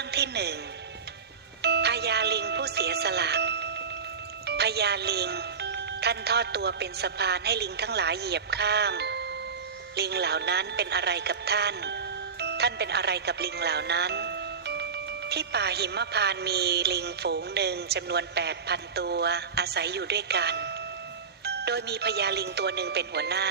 รื่องที่หนึ่งพญาลิงผู้เสียสละพญาลิง ท่านทอดตัวเป็นสะพานให้ลิงทั้งหลายเหยียบข้าม ลิงเหล่านั้นเป็นอะไรกับท่าน ท่านเป็นอะไรกับลิงเหล่านั้น ที่ป่าหิมพานมีลิงฝูงหนึ่งจำนวน 8,000 ตัวอาศัยอยู่ด้วยกัน โดยมีพญาลิงตัวหนึ่งเป็นหัวหน้า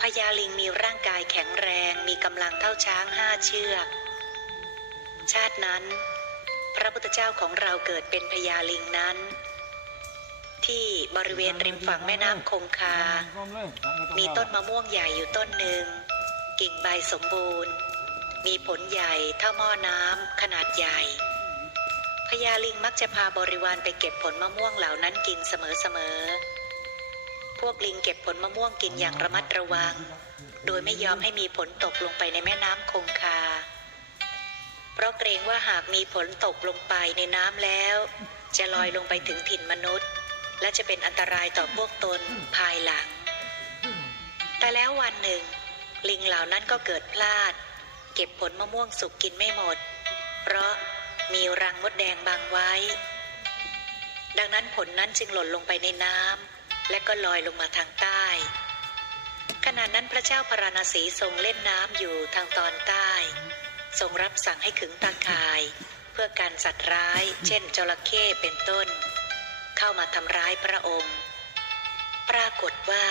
พญาลิงมีร่างกายแข็งแรงมีกำลังเท่าช้างห้าเชือก ชาตินั้น พระพุทธเจ้าของเราเกิดเป็นพญาลิงนั้น ที่บริเวณริมฝั่งแม่น้ำคงคา มีต้นมะม่วงใหญ่อยู่ต้นหนึ่ง กิ่งใบสมบูรณ์ มีผลใหญ่เท่าหม้อน้ำขนาดใหญ่พญาลิงมักจะพาบริวารไปเก็บผลมะม่วงเหล่านั้นกินเสมอๆ พวกลิงเก็บผลมะม่วงกินอย่างระมัดระวัง โดยไม่ยอมให้มีผลตกลงไปในแม่น้ำคงคา เพราะเกรงว่าหากมีผลตกลงไปในน้ำแล้ว จะลอยลงไปถึงถิ่นมนุษย์ และจะเป็นอันตรายต่อพวกตนภายหลัง แต่แล้ววันหนึ่ง ลิงเหล่านั้นก็เกิดพลาด เก็บผลมะม่วงสุกกินไม่หมด เพราะมีรังมดแดงบังไว้ ดังนั้นผลนั้นจึงหล่นลงไปในน้ำและก็ลอยลงมาทางใต้ขณะนั้นพระเจ้าพระราณสีทรงเล่นน้ำอยู่ทางตอนใต้ ทรงรับสั่งให้ขึงตาข่าย เพื่อการสัตว์ร้าย เช่นจระเข้เป็นต้น เข้ามาทำร้ายพระองค์ ปรากฏว่า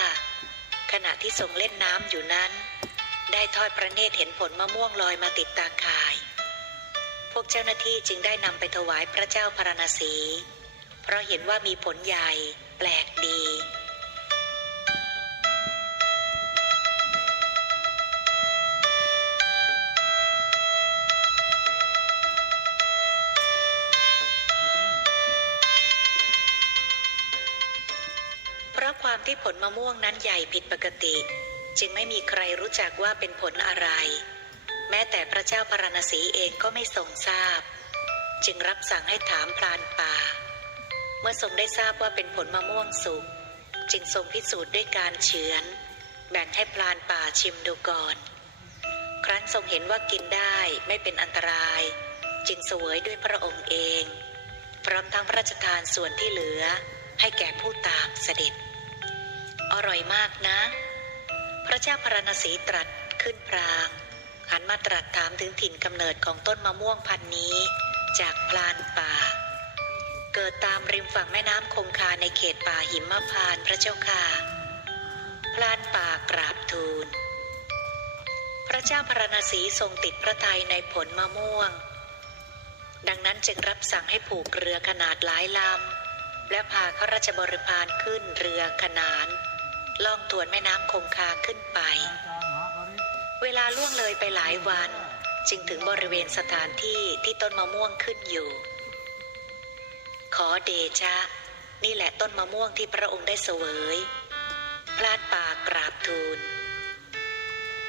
ขณะที่ทรงเล่นน้ำอยู่นั้น ได้ทอดพระเนตรเห็นผลมะม่วงลอยมาติดตาข่าย พวกเจ้าหน้าที่จึงได้นำไปถวายพระเจ้าพระนศีเพราะเห็นว่ามีผลใหญ่แปลกดี ราะความที่ผลมะม่วงนั้นใหญ่ผิดปกติ จึงไม่มีใครรู้จักว่าเป็นผลอะไร แม้แต่พระเจ้าพระนศีเองก็ไม่ทรงทราบ จึงรับสั่งให้ถามพรานป่า เมื่อทรงได้ทราบว่าเป็นผลมะม่วงสุกจึงทรงพิสูจน์ด้วยการเฉือน แบ่งให้พรานป่าชิมดูก่อน ครั้นทรงเห็นว่ากินได้ไม่เป็นอันตราย จึงเสวยด้วยพระองค์เอง พร้อมทั้งพระราชทานส่วนที่เหลือให้แก่ผู้ตามเสด็จ อร่อยมากนะ พระเจ้าพระนศีตรัสขึ้นพรางหันมาตรัสถามถึงถิ่นกำเนิดของต้นมะม่วงพันนี้ จากพลานป่า เกิดตามริมฝั่งแม่น้ำคงคาในเขตป่าหิมพานพระเจ้าค่ะพลานป่ากราบทูล พระเจ้าพระนศีทรงติดพระทัยในผลมะม่วง ดังนั้นจึงรับสั่งให้ผูกเรือขนาดหลายลำและพาข้าราชบริพารขึ้นเรือขนาน ล่องทวนแม่น้ำคงคาขึ้นไป เวลาล่วงเลยไปหลายวัน จึงถึงบริเวณสถานที่ที่ต้นมะม่วงขึ้นอยู่ ขอเดชะ นี่แหละต้นมะม่วงที่พระองค์ได้เสวย พลาดป่ากราบทูล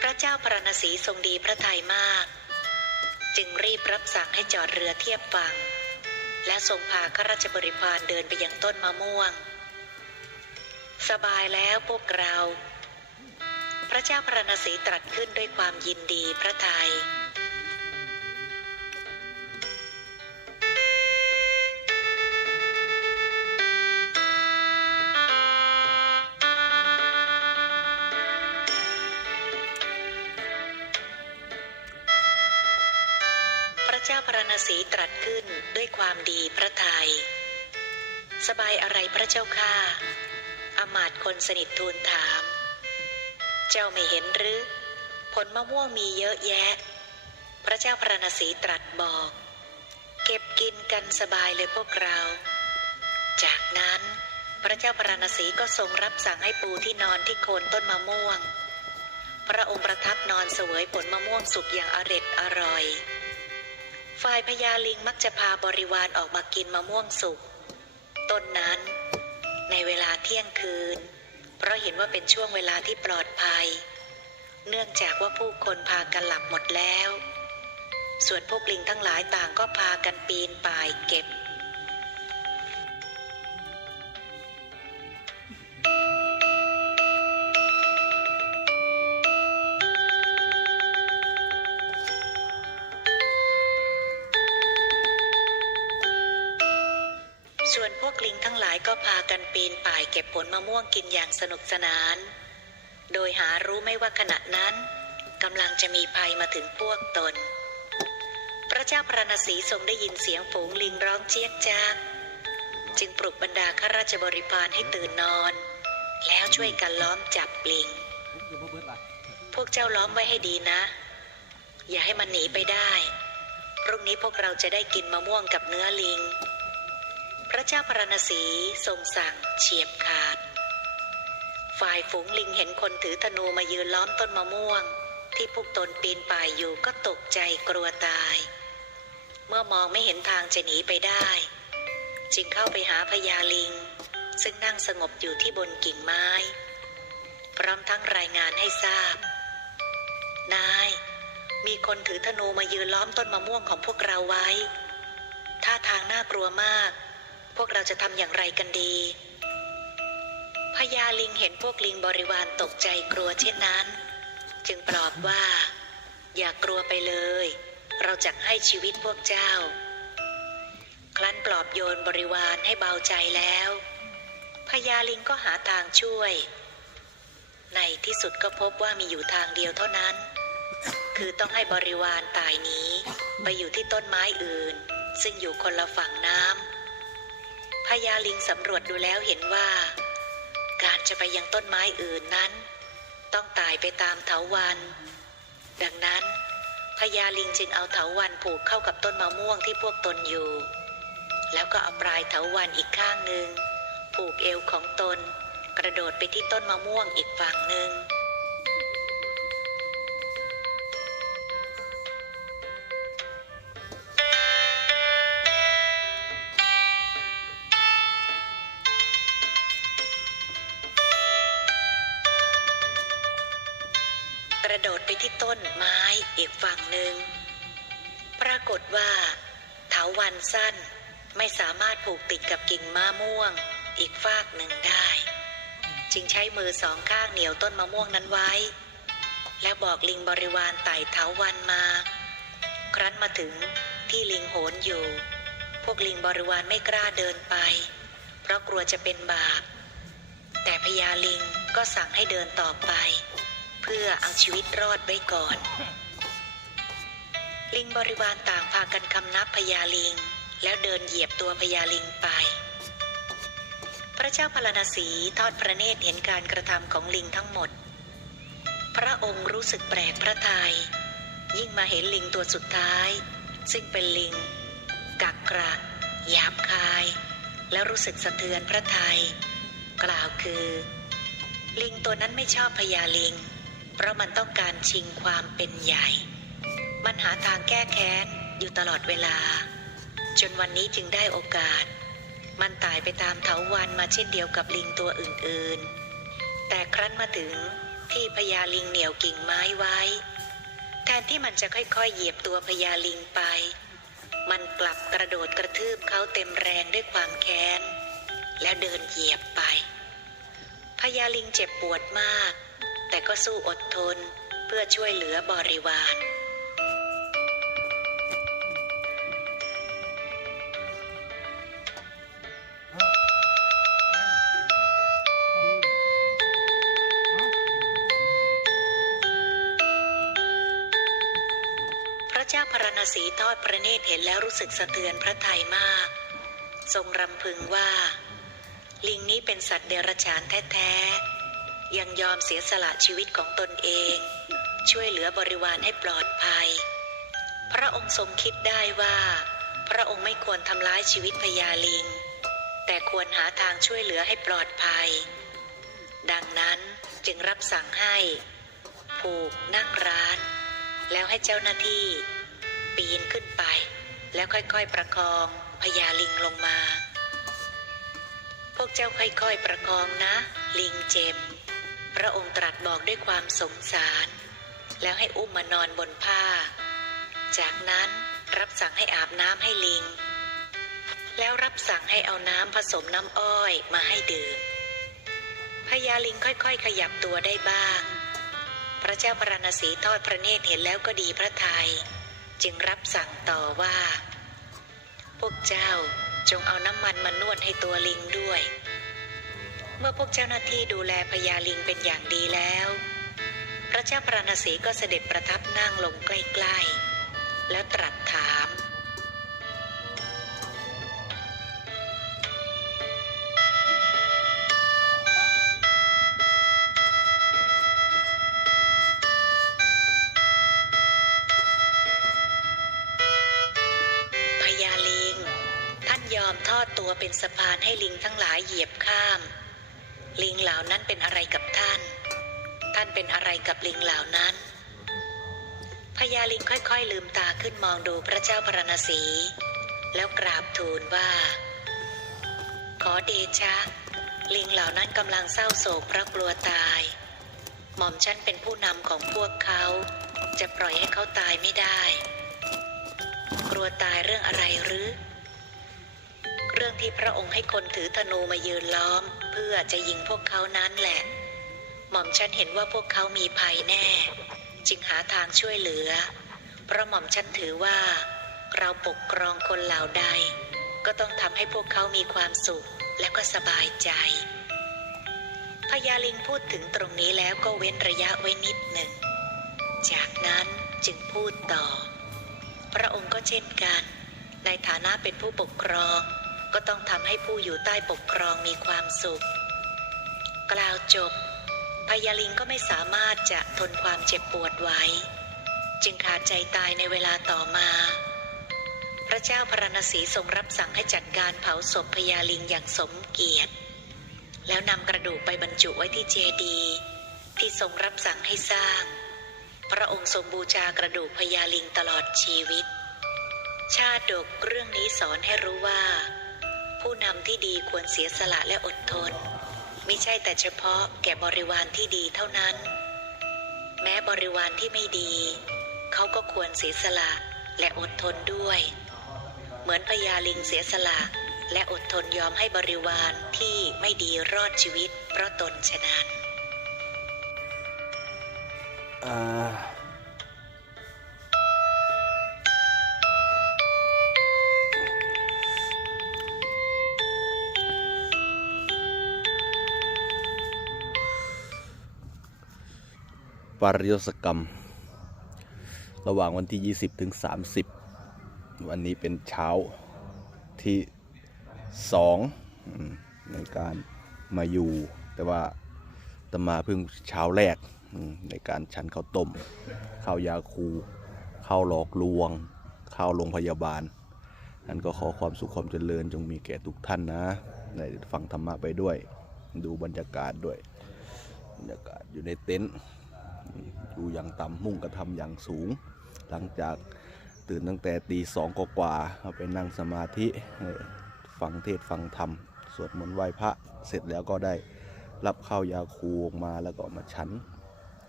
พระเจ้าพระนศีทรงดีพระทัยมาก จึงรีบรับสั่งให้จอดเรือเทียบฝั่งและทรงพาข้าราชบริพารเดินไปยังต้นมะม่วง สบายแล้วพวกเรา พระเจ้าพระนศีตรัสขึ้นด้วยความยินดีพระทยัยพระเจ้าพระนศีตรัสขึ้นด้วยความดีพระทยัยสบายอะไรพระเจ้าค่ะ อมาตคนสนิททูลถาม เจ้าไม่เห็นหรือ ผลมะม่วงมีเยอะแยะ พระเจ้าพระนศีตรัสบอก เก็บกินกันสบายเลยพวกเรา จากนั้นพระเจ้าพระนศีก็ทรงรับสั่งให้ปูที่นอนที่โคนต้นมะม่วง พระองค์ประทับนอนเสวยผลมะม่วงสุกอย่างอร็ดอร่อย ฝ่ายพญาลิงมักจะพาบริวารออกมากินมะม่วงสุก ต้นนั้น ในเวลาเที่ยงคืน เพราะเห็นว่าเป็นช่วงเวลาที่ปลอดภัย เนื่องจากว่าผู้คนพากันหลับหมดแล้ว ส่วนพวกลิงทั้งหลายต่างก็พากันปีนป่ายเก็บ กินอย่างสนุกสนาน โดยหารู้ไม่ว่าขณะนั้นกำลังจะมีภัยมาถึงพวกตน พระเจ้าพระนศีทรงได้ยินเสียงฝูงลิงร้องเจี๊ยกจ้ากจึงปลุกบรรดาข้าราชบริพารให้ตื่นนอน แล้วช่วยกันล้อมจับลิง พวกเจ้าล้อมไว้ให้ดีนะ อย่าให้มันหนีไปได้พรุ่งนี้พวกเราจะได้กินมะม่วงกับเนื้อลิง พระเจ้าพระนศีทรงสั่งเฉียบขาด ฝ่ายฝูงลิงเห็นคนถือธนูมายืนล้อมต้นมะม่วง ที่พวกตนปีนป่ายอยู่ก็ตกใจกลัวตาย เมื่อมองไม่เห็นทางจะหนีไปได้ จึงเข้าไปหาพญาลิง ซึ่งนั่งสงบอยู่ที่บนกิ่งไม้ พร้อมทั้งรายงานให้ทราบ นาย มีคนถือธนูมายืนล้อมต้นมะม่วงของพวกเราไว้ท่าทางน่ากลัวมาก พวกเราจะทำอย่างไรกันดี พญาลิงเห็นพวกลิงบริวารตกใจกลัวเช่นนั้น จึงปลอบว่า อย่ากลัวไปเลย เราจะให้ชีวิตพวกเจ้า ครั้นปลอบโยนบริวารให้เบาใจแล้วพญาลิงก็หาทางช่วย ในที่สุดก็พบว่ามีอยู่ทางเดียวเท่านั้น คือต้องให้บริวารตายนี้ ไปอยู่ที่ต้นไม้อื่น ซึ่งอยู่คนละฝั่งน้ำพญาลิงสำรวจดูแล้วเห็นว่าานจะไปยังต้นไม้อื่นนั้น ต้องตายไปตามเถาวัน ดังนั้นพญาลิงจึงเอาเถาวันผูกเข้ากับต้นมะม่วงที่พวกตนอยู่ แล้วก็เอาปลายเถาวันอีกข้างหนึ่งผูกเอวของตน กระโดดไปที่ต้นมะม่วงอีกฝั่งหนึ่ง ที่ต้นไม้อีกฝั่งหนึ่ง ปรากฏว่าเถาวันสั้นไม่สามารถผูกติดกับกิ่งมะม่วงอีกฟากหนึ่งได้ จึงใช้มือสองข้างเหนียวต้นมะม่วงนั้นไว้ แล้วบอกลิงบริวารไต่เถาวันมา ครั้นมาถึงที่ลิงโหนอยู่ พวกลิงบริวารไม่กล้าเดินไป เพราะกลัวจะเป็นบาป แต่พญาลิงก็สั่งให้เดินต่อไป พื่อเอาชีวิตรอดไว้ก่อน ลิงบริวารต่างพากันคำนับพญาลิง แล้วเดินเหยียบตัวพญาลิงไป พระเจ้าพลนสีทอดพระเนตรเห็นการกระทำของลิงทั้งหมด พระองค์รู้สึกแปลกพระทยัยยิ่งมาเห็นลิงตัวสุดท้าย ซึ่งเป็นลิง กักกระหยาบคาย แล้วรู้สึกสะเทือนพระทยัยกล่าวคือ ลิงตัวนั้นไม่ชอบพญาลิง เพราะมันต้องการชิงความเป็นใหญ่ มันหาทางแก้แค้นอยู่ตลอดเวลา จนวันนี้จึงได้โอกาส มันตายไปตามเถาวันมาเช่นเดียวกับลิงตัวอื่นๆ แต่ครั้นมาถึงที่พญาลิงเหนี่ยวกิ่งไม้ไว้ แทนที่มันจะค่อยๆ เหยียบตัวพญาลิงไป มันกลับกระโดดกระทืบเขาเต็มแรงด้วยความแค้น แล้วเดินเหยียบไปพญาลิงเจ็บปวดมาก แต่ก็สู้อดทนเพื่อช่วยเหลือบริวารพระเจ้าพระนศีทอดพระเนตรเห็นแล้วรู้สึกสะเทือนพระทัยมาก ทรงรำพึงว่า ลิงนี้เป็นสัตว์เดรัจฉานแท้ ๆ ยังยอมเสียสละชีวิตของตนเอง ช่วยเหลือบริวารให้ปลอดภัย พระองค์ทรงคิดได้ว่า พระองค์ไม่ควรทำร้ายชีวิตพญาลิง แต่ควรหาทางช่วยเหลือให้ปลอดภัย ดังนั้นจึงรับสั่งให้ผูกนั่งร้าน แล้วให้เจ้าหน้าที่ ปีนขึ้นไป แล้วค่อยๆประคองพญาลิงลงมา พวกเจ้าค่อยๆประคองนะ ลิงเจ็บ พระองค์ตรัสบอกด้วยความสงสาร แล้วให้อุ้มมานอนบนผ้า จากนั้นรับสั่งให้อาบน้ำให้ลิง แล้วรับสั่งให้เอาน้ำผสมน้ำอ้อยมาให้ดื่มพญาลิงค่อยๆ ขยับตัวได้บ้าง พระเจ้าพระนศีทอดพระเนตรเห็นแล้วก็ดีพระทยัยจึงรับสั่งต่อว่า พวกเจ้าจงเอาน้ำมันมานวดให้ตัวลิงด้วย เมื่อพวกเจ้าหน้าที่ดูแลพญาลิงเป็นอย่างดีแล้ว พระเจ้าพระนศีก็เสด็จประทับนั่งลงใกล้ๆ แล้วตรัสถาม พญาลิง ท่านยอมทอดตัวเป็นสะพานให้ลิงทั้งหลายเหยียบข้าม ลิงเหล่านั้นเป็นอะไรกับท่าน ท่านเป็นอะไรกับลิงเหล่านั้นพญาลิงค่อยๆ ลืมตาขึ้นมองดูพระเจ้าพระนศีแล้วกราบทูลว่า ขอเดชะ ลิงเหล่านั้นกำลังเศร้าโศกเพราะกลัวตาย หม่อมฉันเป็นผู้นำของพวกเขา จะปล่อยให้เขาตายไม่ได้ กลัวตายเรื่องอะไรหรือ เรื่องที่พระองค์ให้คนถือธนูมายืนล้อม เพื่อจะยิงพวกเขานั้นแหละ หม่อมฉันเห็นว่าพวกเขามีภัยแน่ จึงหาทางช่วยเหลือ เพราะหม่อมฉันถือว่า เราปกครองคนเหล่าใด ก็ต้องทำให้พวกเขามีความสุขและก็สบายใจพญาลิงพูดถึงตรงนี้แล้วก็เว้นระยะไว้นิดหนึ่ง จากนั้นจึงพูดต่อ พระองค์ก็เช่นกัน ในฐานะเป็นผู้ปกครอง ก็ต้องทำให้ผู้อยู่ใต้ปกครองมีความสุข กล่าวจบพญาลิงก็ไม่สามารถจะทนความเจ็บปวดไว้ จึงขาดใจตายในเวลาต่อมา พระเจ้าพระนศีทรงรับสั่งให้จัดการเผาศพพญาลิงอย่างสมเกียรติ แล้วนำกระดูกไปบรรจุไว้ที่เจดีย์ที่ทรงรับสั่งให้สร้าง พระองค์ทรงบูชากระดูกพญาลิงตลอดชีวิต ชาดกเรื่องนี้สอนให้รู้ว่า ผู้นำที่ดีควรเสียสละและอดทน ไม่ใช่แต่เฉพาะแก่บริวารที่ดีเท่านั้น แม้บริวารที่ไม่ดี เขาก็ควรเสียสละและอดทนด้วย เหมือนพญาลิงเสียสละและอดทนยอมให้บริวารที่ไม่ดีรอดชีวิตเพราะตนฉะนั้นอ่ ปริยศกรรม ระหว่างวันที่ 20 ถึง 30 วันนี้เป็นเช้าที่สองในการมาอยู่ แต่ว่าตมาเพิ่งเช้าแรกในการฉันข้าวต้มข้าวยาคูข้าวหลอกลวงข้าวโรงพยาบาลนั่นก็ขอความสุขความเจริญจงมีแก่ทุกท่านนะได้ฟังธรรมะไปด้วย ดูบรรยากาศด้วย บรรยากาศอยู่ในเต็นท์ อืมอยู่อย่างต่ำมุ่งกระทำอย่างสูง หลังจากตื่นตั้งแต่ตีสองกว่าๆเอาไปนั่งสมาธิฟังเทศฟังธรรม สวดมนต์ไหว้พระเสร็จแล้วก็ได้รับข้าวยาคูออกมาแล้วก็มาฉัน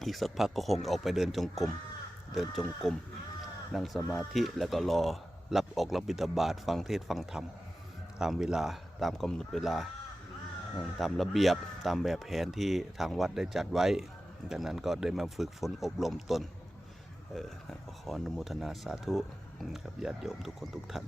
อีกสักพักก็คงออกไปเดินจงกรมเดินจงกรมนั่งสมาธิแล้วก็รอรับออกรับบิณฑบาตฟังเทศฟังธรรม ตามเวลาตามกำหนดเวลา ตามระเบียบตามแบบแผนที่ทางวัดได้จัดไว้ ดังนั้นก็ได้มาฝึกฝนอบรมตนเออขออนุโมทนาสาธุครับญาติโยมทุกคนทุกท่าน